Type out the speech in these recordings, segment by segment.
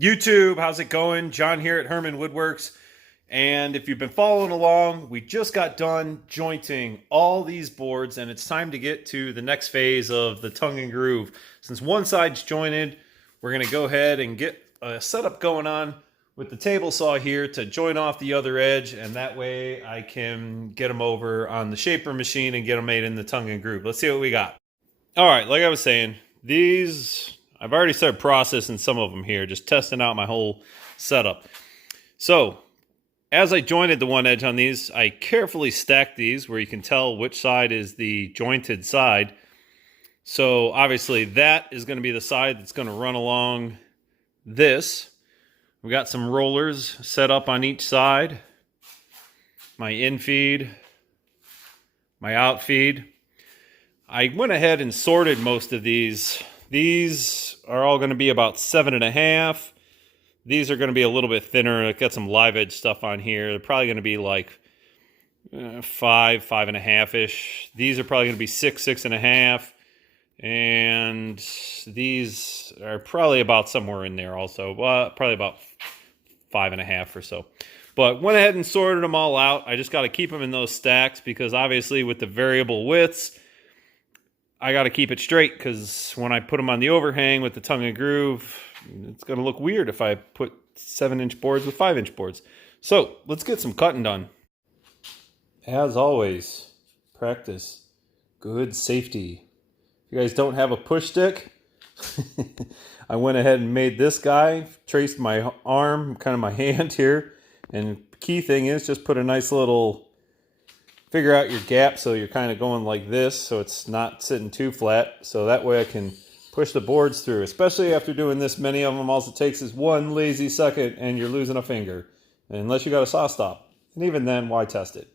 YouTube, how's it going? John here at Herman Woodworks. And if you've been following along, we just got done jointing all these boards, and it's time to get to the next phase of the tongue and groove. Since one side's jointed, we're going to go ahead and get a setup going on with the table saw here to join off the other edge, and that way I can get them over on the shaper machine and get them made in the tongue and groove. Let's see what we got. All right, like I was saying, I've already started processing some of them here, just testing out my whole setup. So, as I jointed the one edge on these, I carefully stacked these where you can tell which side is the jointed side. So, obviously, that is going to be the side that's going to run along this. We got some rollers set up on each side. My in feed, my out feed. I went ahead and sorted most of these. These are all going to be about 7.5. These are going to be a little bit thinner. I've got some live edge stuff on here. They're probably going to be like 5.5-ish. These are probably going to be 6.5. And these are probably about somewhere in there also. Probably about 5.5 or so. But went ahead and sorted them all out. I just got to keep them in those stacks because obviously with the variable widths, I got to keep it straight because when I put them on the overhang with the tongue and groove, it's going to look weird if I put 7-inch boards with 5-inch boards. So let's get some cutting done. As always, practice good safety. If you guys don't have a push stick, I went ahead and made this guy, traced my arm, kind of my hand here. And key thing is just put a nice little, figure out your gap so you're kind of going like this so it's not sitting too flat. So that way I can push the boards through, especially after doing this many of them. All it takes is one lazy second and you're losing a finger, unless you got a saw stop. And even then, why test it?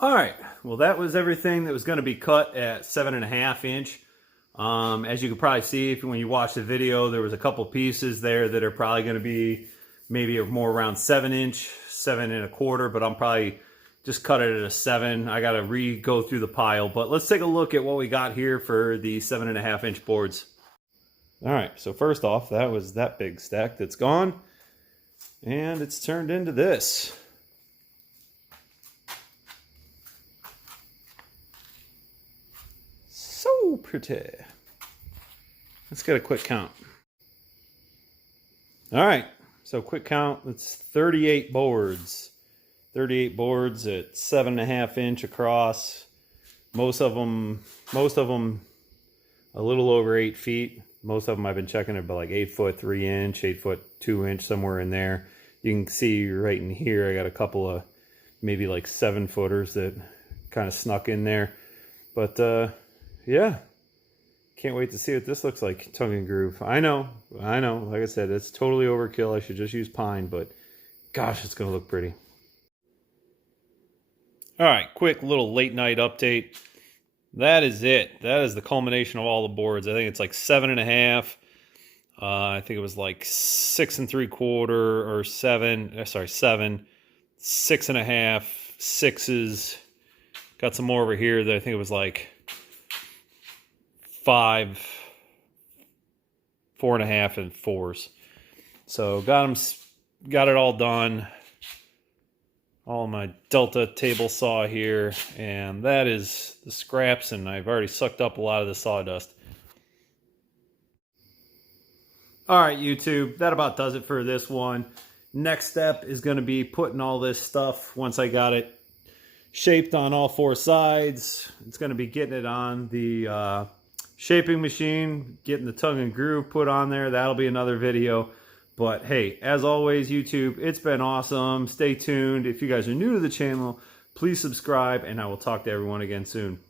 All right, well, that was everything that was going to be cut at 7.5 inch. As you can probably see when you watch the video, there was a couple pieces there that are probably going to be maybe more around 7 inch, 7.25, but I'm probably just cut it at a 7. I got to go through the pile, but let's take a look at what we got here for the 7.5 inch boards. All right, so first off, that was that big stack that's gone, and it's turned into this. So pretty. Let's get a quick count. All right, so quick count, it's 38 boards. 38 boards at 7.5 inch across. Most of them a little over 8 feet. Most of them I've been checking at about like 8 foot 3 inch, 8 foot 2 inch, somewhere in there. You can see right in here I got a couple of maybe like 7 footers that kind of snuck in there. But yeah, can't wait to see what this looks like, tongue and groove. I know, like I said, it's totally overkill. I should just use pine, but gosh, it's gonna look pretty. All right, quick little late night update. That is it. That is the culmination of all the boards. I think it's like 7.5. I think it was like 6 3/4 or 7. Sorry, 7, 6.5, 6s. Got some more over here that I think it was like 5, 4.5, and 4s. So got it all done. All my Delta table saw here, and that is the scraps, and I've already sucked up a lot of the sawdust. All right, YouTube, that about does it for this one. Next step is going to be putting all this stuff, once I got it shaped on all 4 sides, it's going to be getting it on the shaping machine, getting the tongue and groove put on there. That'll be another video. But hey, as always, YouTube, it's been awesome. Stay tuned. If you guys are new to the channel, please subscribe, and I will talk to everyone again soon.